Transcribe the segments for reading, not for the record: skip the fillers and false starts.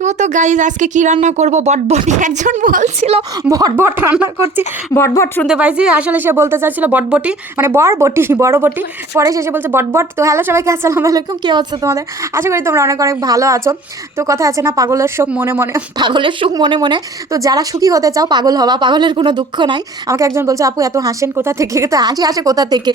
তো গাইজ আজকে কি রান্না করব বটবটি একজন বলছিল বটবট রান্না করছি বটবট শুনতে পাইছি আসলে সে বলতে চাইছিল বটবটি মানে বড়বটি বড়বটি পরে শেষে বলছে বটবট। তো হ্যালো সবাইকে আসসালামু আলাইকুম, কী হচ্ছে তোমাদের? আশা করি তোমরা অনেক অনেক ভালো আছো। তো কথা আছে না, পাগলের সুখ মনে মনে, পাগলের সুখ মনে মনে। তো যারা সুখী হতে চাও পাগল হবা, পাগলের কোনো দুঃখ নাই। আমাকে একজন বলছে আপু এত হাসেন কোথা থেকে? তো হাসি আসে কোথা থেকে,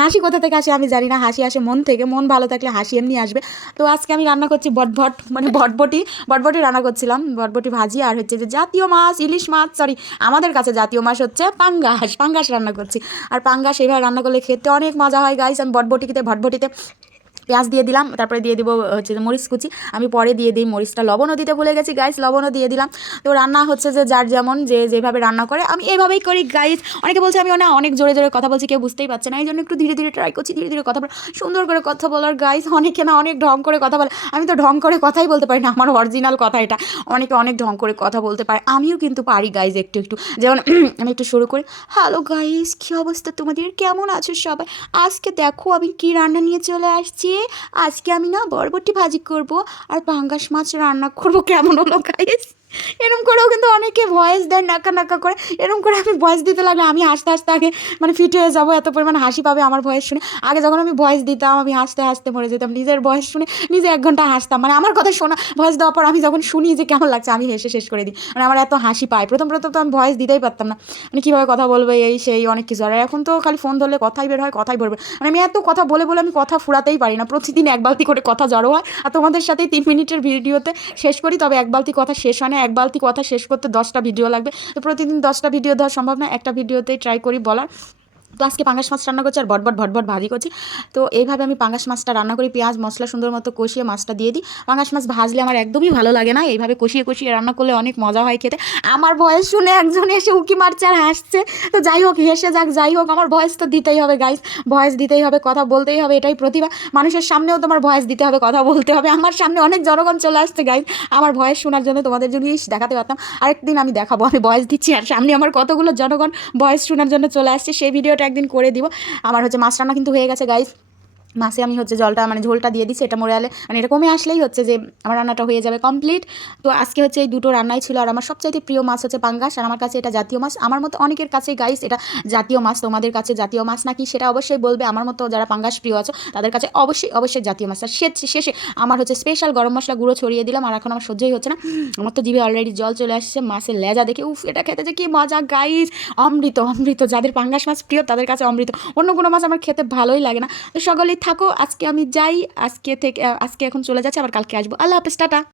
হাসি কোথা থেকে আসে আমি জানি না, হাসি আসে মন থেকে। মন ভালো থাকলে হাসি এমনি আসবে। তো আজকে আমি রান্না করছি বটবট মানে বটবটি বটবটি রান্না করছিলাম, বটবটি ভাজি। আর হচ্ছে যে জাতীয় মাছ ইলিশ মাছ, সরি আমাদের কাছে জাতীয় মাছ হচ্ছে পাঙ্গাস, পাঙ্গাস রান্না করছি। আর পাঙ্গাস এইভাবে রান্না করলে খেতে অনেক মজা হয় গাইস। আমি ভটভটিতে পেঁয়াজ দিয়ে দিলাম, তারপরে দিয়ে দিব হচ্ছে যে মরিচ কুচি। আমি পরে দিয়ে দিই মরিচটা, লবণও দিতে ভুলে গেছি গাইস, লবণও দিয়ে দিলাম। তো রান্না হচ্ছে যে যার যেমন যে যেভাবে রান্না করে আমি এইভাবেই করি গাইস। অনেকে বলছে আমি অনেক জোরে জোরে কথা বলছি, কেউ বুঝতেই পারছে না, এই জন্য একটু ধীরে ধীরে ট্রাই করছি, ধীরে ধীরে কথা বলা, সুন্দর করে কথা বলার গাইস। অনেকে না অনেক ঢং করে কথা বলে, আমি তো ঢং করে কথাই বলতে পারি না, আমার অরিজিনাল কথা এটা। অনেকে অনেক ঢং করে কথা বলতে পারে, আমিও কিন্তু পারি গাইস একটু একটু। যেমন আমি একটু শুরু করি, হ্যালো গাইস কী অবস্থা তোমাদের, কেমন আছো সবাই? আজকে দেখো আমি কি রান্না নিয়ে চলে আসছি। আজকে আমি না বরবটি ভাজি করব আর পাঙ্গাস মাছ রান্না করব। কেমন হলো গাইস? এরকম করেও কিন্তু অনেকে ভয়েস দেয় নাকা নাকা করে। এরকম করে আমি ভয়েস দিতে লাগলে আমি হাসতে হাসতে আগে মানে ফিট হয়ে যাবো, এত পরিমাণ হাসি পাবে আমার ভয়েস শুনে। আগে যখন আমি ভয়েস দিতাম আমি হাসতে হাসতে মরে যেতাম, নিজের ভয়েস শুনে নিজে 1 ঘন্টা হাসতাম। মানে আমার কথা শোনা, ভয়েস দেওয়ার পর আমি যখন শুনি যে কেমন লাগছে আমি হেসে শেষ করে দিই। মানে আমার এত হাসি পায়। প্রথম তো আমি ভয়েস দিতেই পারতাম না, মানে কীভাবে কথা বলবে এই সেই অনেক কিছু। আর এখন তো খালি ফোন ধরলে কথাই বের হয়, কথাই বলবে। মানে আমি এত কথা বলে বলে আমি কথা ফুরাতেই পারি না, প্রতিদিন 1 বালতি করে কথা জড়ো হয়। আর তোমাদের সাথে 3 মিনিটের ভিডিওতে শেষ করি, তবে 1 বালতি কথা শেষ হয় না। 1 বালতি কথা শেষ করতে 10টা ভিডিও লাগবে। তো প্রতিদিন 10টা ভিডিও দেওয়া সম্ভব না, একটা ভিডিওতেই ট্রাই করি বলার। তো আজকে পাঙ্গাস মাছ রান্না করছি আর ভটভট ভাজি করছি। তো এইভাবে আমি পাঙ্গাস মাছটা রান্না করি, পেঁয়াজ মশলা সুন্দর মতো কষিয়ে মাছটা দিয়ে দিই। পাঙ্গাস মাছ ভাজলে আমার একদমই ভালো লাগে না, এইভাবে কষিয়ে কষিয়ে রান্না করলে অনেক মজা হয় খেতে। আমার ভয়েস শুনে একজন এসে উকি মারছে আর হাসছে। তো যাই হোক, হেসে যাক, যাই হোক, আমার ভয়েস তো দিতেই হবে গাইস, ভয়েস দিতেই হবে, কথা বলতেই হবে, এটাই প্রতিভা। মানুষের সামনেও তোমার ভয়েস দিতে হবে, কথা বলতে হবে। আমার সামনে অনেক জনগণ চলে আসছে গাইস আমার ভয়েস শোনার জন্য, তোমাদের জন্য দেখাতে পারতাম। আরেকদিন আমি দেখাবো আমি ভয়েস দিচ্ছি আর সামনে আমার কতগুলো জনগণ ভয়েস শোনার জন্য চলে আসছে, সেই ভিডিওটা একদিন করে দিব। আমার হচ্ছে মাছ রান্না কিন্তু হয়ে গেছে গাইস। মাছে আমি হচ্ছে জলটা মানে ঝোলটা দিয়ে দিচ্ছি, এটা মরে আলে মানে এটা কমে আসলেই হচ্ছে যে আমার রান্নাটা হয়ে যাবে কমপ্লিট। তো আজকে হচ্ছে এই দুটো রান্নাই ছিল। আর আমার সবচাইতে প্রিয় মাছ হচ্ছে পাঙ্গাস, আর আমার কাছে এটা জাতীয় মাছ। আমার মতো অনেকের কাছে গাইস এটা জাতীয় মাছ, তোমাদের কাছে জাতীয় মাছ নাকি সেটা অবশ্যই বলবে। আমার মতো যারা পাঙ্গাস প্রিয় আছো তাদের কাছে অবশ্যই অবশ্যই জাতীয় মাছ। আর শেষে আমার হচ্ছে স্পেশাল গরম মশলা গুঁড়ো ছড়িয়ে দিলাম। আর এখন আমার সহ্যই হচ্ছে না, আমার তো জিভে অলরেডি জল চলে আসছে মাছের লেজা দেখে। উফ, এটা খেতে যে কি মজা গাইস, অমৃত অমৃত। যাদের পাঙ্গাস মাছ প্রিয় তাদের কাছে অমৃত, অন্য কোনো মাছ আমার খেতে ভালোই লাগে না। তো সকলেই থাকো, আজকে আমি যাই, আজকে এখন চলে যাচ্ছে, আবার কালকে আসবো। আল্লাহ হাফেজ, টাটা।